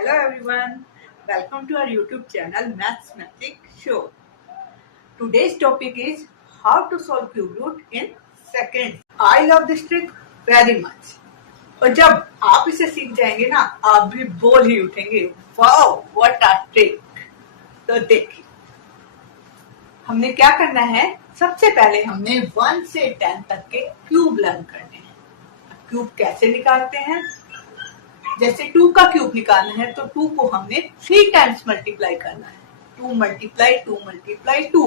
Hello everyone, welcome to our YouTube channel Mathematic Show. Today's topic is how to solve cube root in seconds. I love this trick very much. और जब आप इसे सीख जाएंगे ना, आप भी बोल ही उठेंगे, वाओ व्हाट अ ट्रिक। तो देखिए, हमने क्या करना है। सबसे पहले हमने 1 से 10 तक के क्यूब लर्न करने हैं। क्यूब कैसे निकालते हैं? जैसे 2 का क्यूब निकालना है तो 2 को हमने 3 टाइम्स मल्टीप्लाई करना है। 2 मल्टीप्लाई 2 मल्टीप्लाई 2,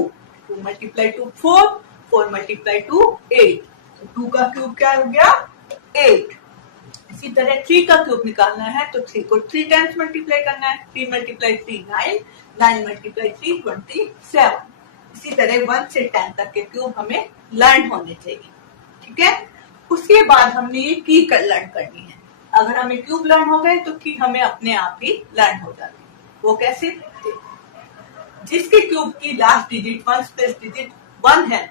2 मल्टीप्लाई 2 4, 4 मल्टीप्लाई 2 8। तो 2 का क्यूब क्या हो गया? 8। इसी तरह 3 का क्यूब निकालना है तो 3 को 3 टाइम्स मल्टीप्लाई करना है। 3 मल्टीप्लाई 3 9, 9 मल्टीप्लाई 3 27। इसी तरह 1 से 10 तक के क्यूब हमें लर्न होने चाहिए, ठीक है। उसके बाद हमने ये की लर्न करनी है। अगर हमें क्यूब लर्न हो गए तो की हमें अपने आप ही लर्न हो जाती है। वो कैसे? जिसके क्यूब की लास्ट डिजिट 1 प्लस डिजिट 1 है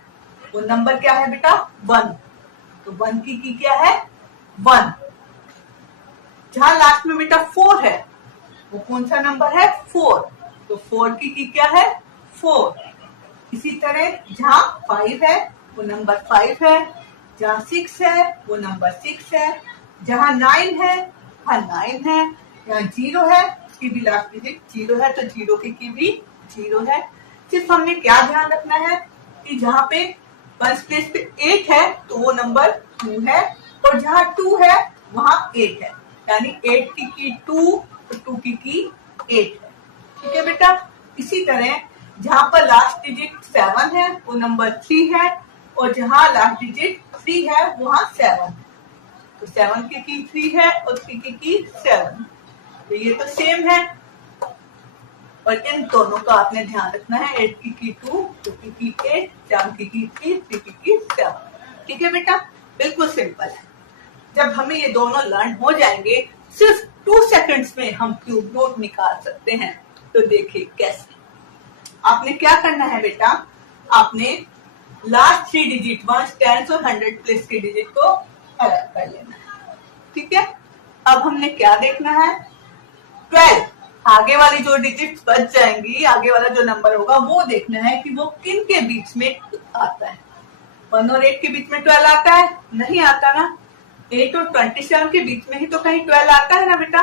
वो नंबर क्या है बेटा? 1। तो 1 की क्या है? 1। जहां लास्ट में बेटा 4 है वो कौन सा नंबर है? 4। तो 4 की क्या है? 4। इसी तरह जहां 5 है वो नंबर 5 है। जहां 6 है वो नंबर 6 है। जहां 9 है वहां 9 है। जहां 0 है उसकी भी लास्ट डिजिट 0 है तो 0 की भी 0 है। सिर्फ हमने क्या ध्यान रखना है कि जहां पे 1 प्लेस पे 8 है तो वो नंबर 2 है, और जहां 2 है वहां 8 है, यानी 8 की 2 तो 2 की 8 है, ठीक है बेटा। इसी तरह जहां पर लास्ट डिजिट 7 है वो नंबर 3 है, और जहां लास्ट डिजिट 3 है वहां 7 है। तो 7 की 3 है और 3 की 7। तो ये तो सेम है, और इन दोनों का आपने ध्यान रखना है। 8 की 2, 2 की 8, 7 की 3, 3 की 7, ठीक है बेटा। बिल्कुल सिंपल है। जब हमें ये दोनों लर्न हो जाएंगे सिर्फ 2 सेकंड्स में हम क्यूब रूट निकाल सकते हैं। तो देखिए कैसे। आपने क्या करना है बेटा? आपने लास्ट 3 डिजिट 1, 10 और 100 प्लेस के डिजिट को अलग कर लेना है, ठीक है। अब हमने क्या देखना है? 12। आगे वाली जो डिजिट्स बच जाएंगी, आगे वाला जो नंबर होगा वो देखना है कि वो किन के बीच में आता है। 1 और 8 के बीच में 12 आता है? नहीं आता ना। 8 और 27 के बीच में ही तो कहीं 12 आता है ना बेटा।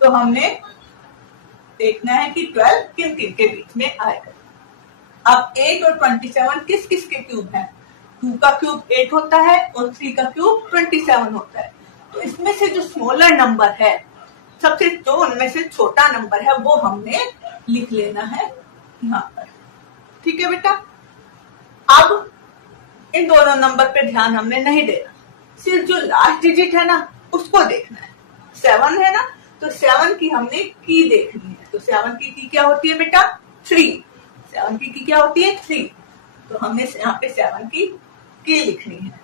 तो हमने देखना है कि 12 किन किन के बीच में आएगा। अब 8 और 27 किस किस के क्यूब है? 2 का क्यूब 8 होता है और 3 का क्यूब 27 होता है। तो इसमें से जो स्मॉलर नंबर है, सबसे जो उनमें से छोटा नंबर है, वो हमने लिख लेना है यहाँ पर, ठीक है बेटा। अब इन दोनों नंबर पे ध्यान हमने नहीं देना, सिर्फ जो लास्ट डिजिट है ना उसको देखना है। 7 है ना, तो 7 की हमने की देखनी है। तो 7 की क्या होती है बेटा? 3। 7 की क्या होती है? 3। तो हमने यहाँ पे 7 की लिखनी है।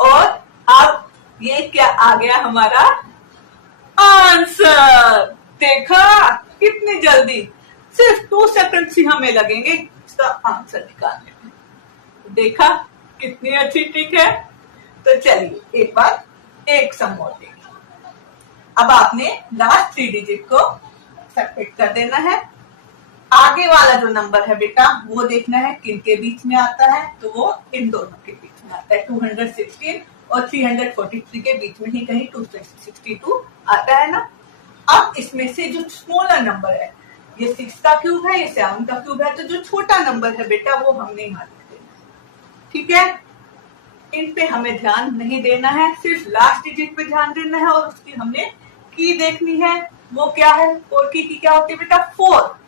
और अब ये क्या आ गया हमारा आंसर। देखा कितनी जल्दी, सिर्फ 2 सेकंड ही हमें लगेंगे इसका आंसर निकालने में। देखा कितनी अच्छी ट्रिक है। तो चलिए एक बार एक सम और देखिए। अब आपने लास्ट 3 डिजिट को सबट्रैक्ट कर देना है। आगे वाला जो नंबर है बेटा वो देखना है किन के बीच में आता है। तो वो इन दोनों के बीच में आता है। 216 और 343 के बीच में ही कहीं 262 आता है ना। अब इसमें से जो स्मॉलर नंबर है, ये 6 का क्यूब है, ये 7 का क्यूब है, तो जो छोटा नंबर है बेटा वो हमने यहाँ लिख देना है, ठीक है। इन पे हमें ध्यान नहीं देना है, सिर्फ लास्ट डिजिट पे ध्यान देना है, और उसकी हमने की देखनी है। वो क्या है? 4 की क्या होती है बेटा? 4।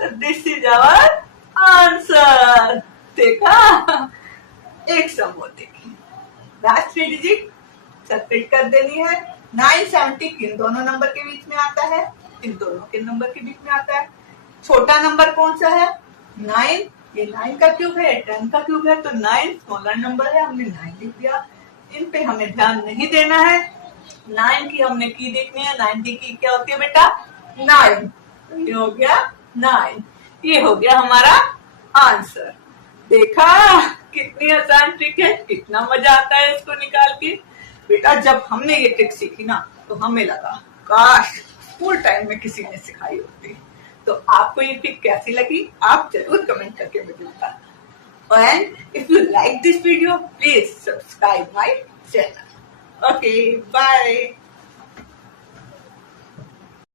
This is our answer. देखा, एक सम और देखिए। लास्ट 3 डिजिट सबट्रैक्ट कर देनी है। 970 किन दोनों नंबर के बीच में आता है? इन दोनों के नंबर के बीच में आता है। छोटा नंबर कौन सा है? 9। ये 9 का क्यूब है, 10 का क्यूब है, तो 9 स्मॉलर नंबर है, हमने 9 लिख दिया। इन पे हमें ध्यान नहीं देना है। 9 की हमने की देखनी है। 90 की क्या होती है बेटा? 9। ये हो गया 9। ये हो गया हमारा आंसर। देखा कितनी आसान ट्रिक है, कितना मजा आता है इसको निकाल के। बेटा जब हमने ये ट्रिक सीखी ना तो हमें लगा काश स्कूल टाइम में किसी ने सिखाई होती। तो आपको ये ट्रिक कैसी लगी आप जरूर कमेंट करके मुझे बताना। And if you like this video please subscribe my channel. Okay bye.